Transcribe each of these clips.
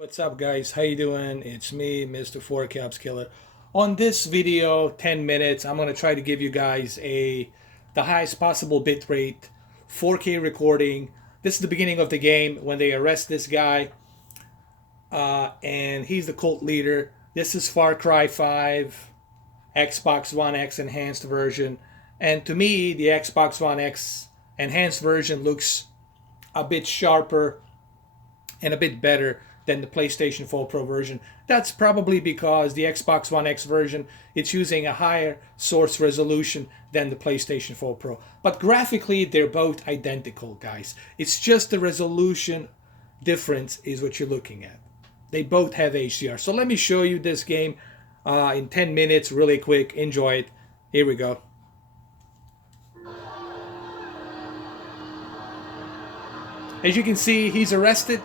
What's up guys, how you doing? It's me, Mr. 4K Upscaler. On this video, 10 minutes, I'm going to try to give you guys the highest possible bitrate 4K recording. This is the beginning of the game when they arrest this guy, and he's the cult leader. This is Far Cry 5 Xbox One X enhanced version, and to me the Xbox One X enhanced version looks a bit sharper and a bit better than the PlayStation 4 Pro version. That's probably because the Xbox One X version, it's using a higher source resolution than the PlayStation 4 Pro. But graphically, they're both identical, guys. It's just the resolution difference is what you're looking at. They both have HDR. So let me show you this game in 10 minutes, really quick. Enjoy it. Here we go. As you can see, he's arrested.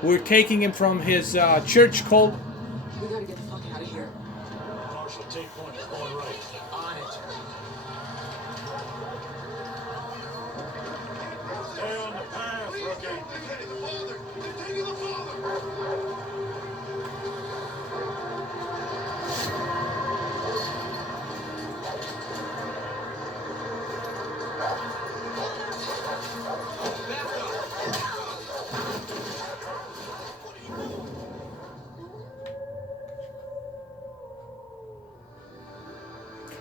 We're taking him from his church cult. We gotta get the fuck out of here. Marshal, take point, going right. On it. Stay on the path, rookie. They're taking the father! They're taking the father!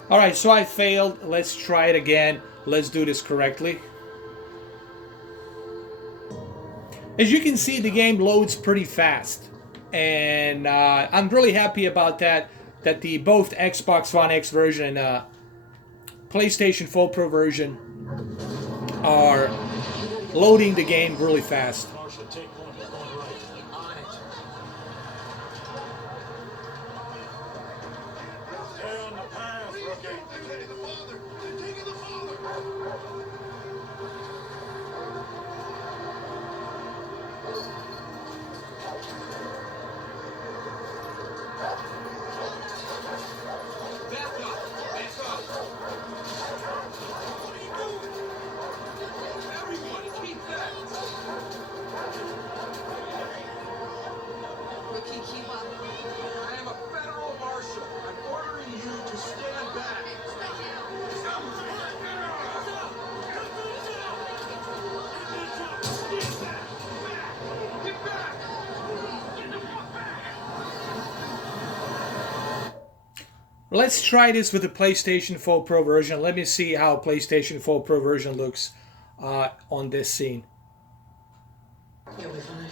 All right, so I failed. Let's try it again. Let's do this correctly. As you can see, the game loads pretty fast, and I'm really happy about that. That the both Xbox One X version and PlayStation 4 Pro version are loading the game really fast. Marshal, take point, going right. On it. Stay on the path, rookie. They're taking the father! They're taking the father! Everybody, keep that. Rookie, keep up. I am a federal marshal. I'm ordering you to stand back. Get back! Let's try this with the PlayStation 4 Pro version. Let me see how PlayStation 4 Pro version looks on this scene. Yeah, we fine.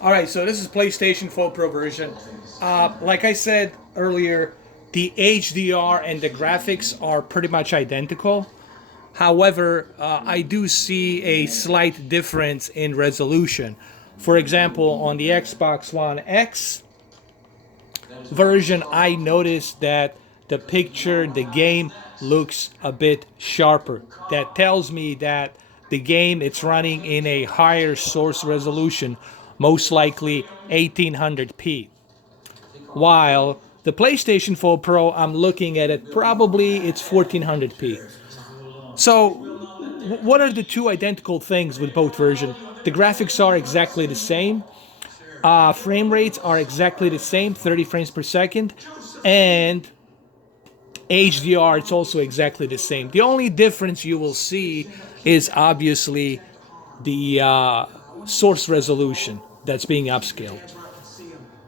All right, so this is PlayStation 4 Pro version. Like I said earlier, the HDR and the graphics are pretty much identical. However, I do see a slight difference in resolution. For example, on the Xbox One X version, I noticed that the picture, the game looks a bit sharper. That tells me that the game, it's running in a higher source resolution, most likely 1800p. While the PlayStation 4 Pro, I'm looking at it, probably it's 1400p. So, what are the two identical things with both versions? The graphics are exactly the same. Frame rates are exactly the same, 30 frames per second. And HDR, it's also exactly the same. The only difference you will see is obviously the source resolution that's being upscaled.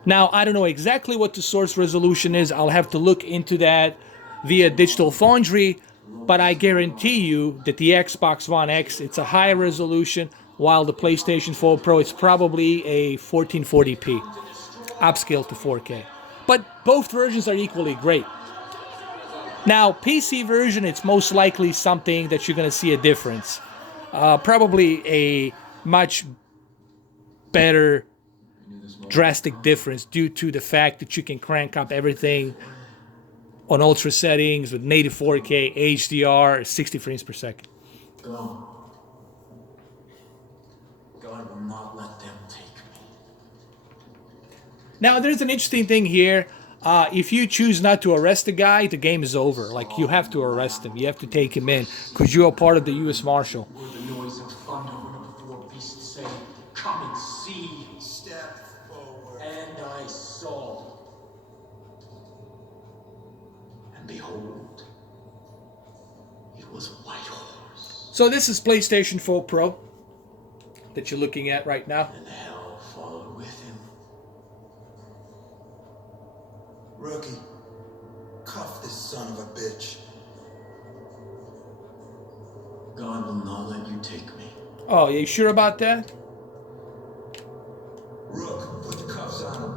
Now, I don't know exactly what the source resolution is. I'll have to look into that via Digital Foundry, but I guarantee you that the Xbox One X, it's a higher resolution, while the PlayStation 4 Pro, it's probably a 1440p, upscaled to 4K. But both versions are equally great. Now, PC version, it's most likely something that you're going to see a difference. Probably a much better drastic difference due to the fact that you can crank up everything on ultra settings with native 4K, HDR, 60 frames per second. Go. God will not let them take me. Now, there's an interesting thing here. If you choose not to arrest the guy, the game is over. Like, you have to arrest him. You have to take him in because you are part of the U.S. Marshal. Where the noise of thunder when the four beasts say, "Come and see." Step forward. And I saw. And behold, it was a white horse. So this is PlayStation 4 Pro that you're looking at right now. And hell followed with him. Rookie, cuff this son of a bitch. God will not let you take me. Oh, are you sure about that? Rook, put the cuffs on him.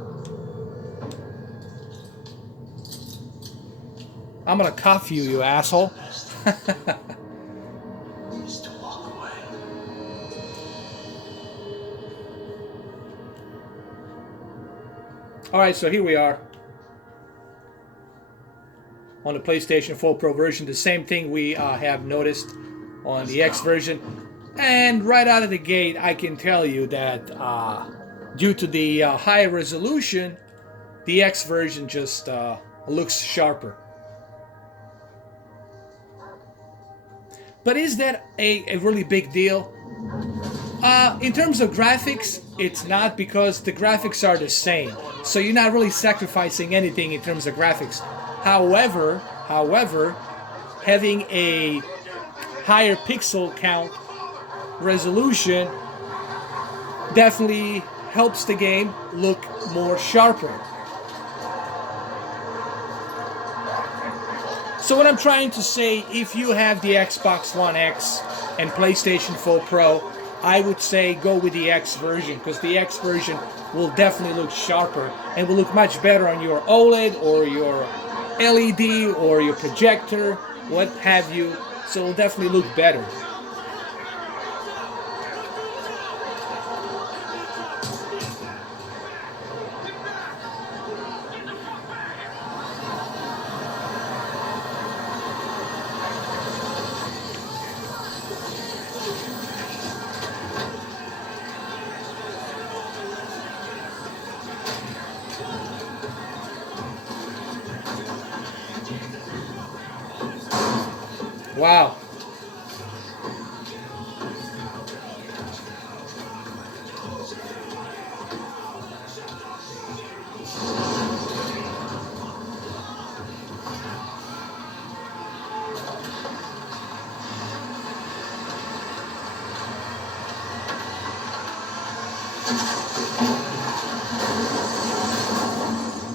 I'm gonna cuff you, you asshole. Is to walk away. Alright, so here we are. On the PlayStation 4 Pro version, the same thing we have noticed on the X version. And right out of the gate, I can tell you that due to the high resolution, the X version just looks sharper. But is that a really big deal? In terms of graphics, it's not, because the graphics are the same. So you're not really sacrificing anything in terms of graphics. However, having a higher pixel count resolution definitely helps the game look more sharper. So what I'm trying to say, if you have the Xbox One X and PlayStation 4 Pro, I would say go with the X version, because the X version will definitely look sharper and will look much better on your OLED or your LED or your projector, what have you. So it'll definitely look better. Wow.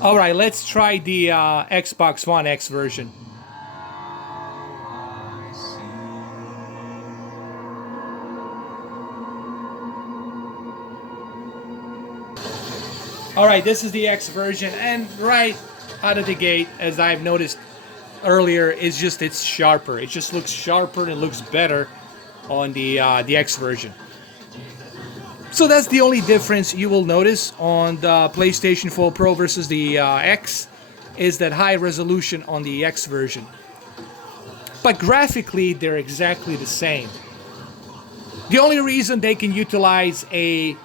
All right, let's try the Xbox One X version. All right, this is the X version, and right out of the gate, as I've noticed earlier, it's sharper. It just looks sharper and it looks better on the X version. So that's the only difference you will notice on the PlayStation 4 Pro versus the X, is that high resolution on the X version. But graphically, they're exactly the same. The only reason they can utilize a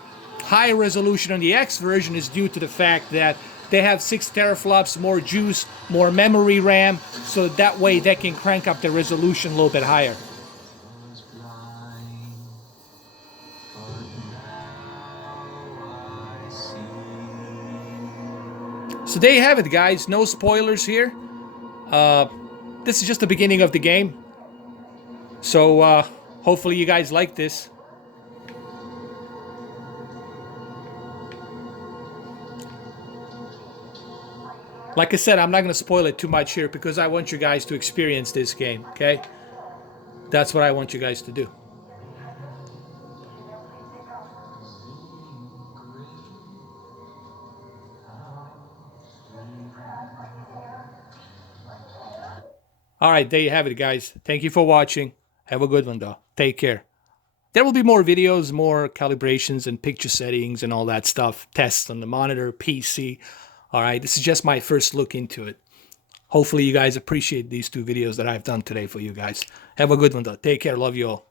high resolution on the X version is due to the fact that they have 6 teraflops more juice, more memory RAM, so that way they can crank up the resolution a little bit higher. So there you have it, guys. No spoilers here. This is just the beginning of the game. So hopefully you guys like this. Like I said, I'm not going to spoil it too much here because I want you guys to experience this game, okay? That's what I want you guys to do. All right, there you have it, guys. Thank you for watching. Have a good one, though. Take care. There will be more videos, more calibrations and picture settings and all that stuff. Tests on the monitor, PC. All right, this is just my first look into it. Hopefully you guys appreciate these 2 videos that I've done today for you guys. Have a good one, though. Take care. Love you all.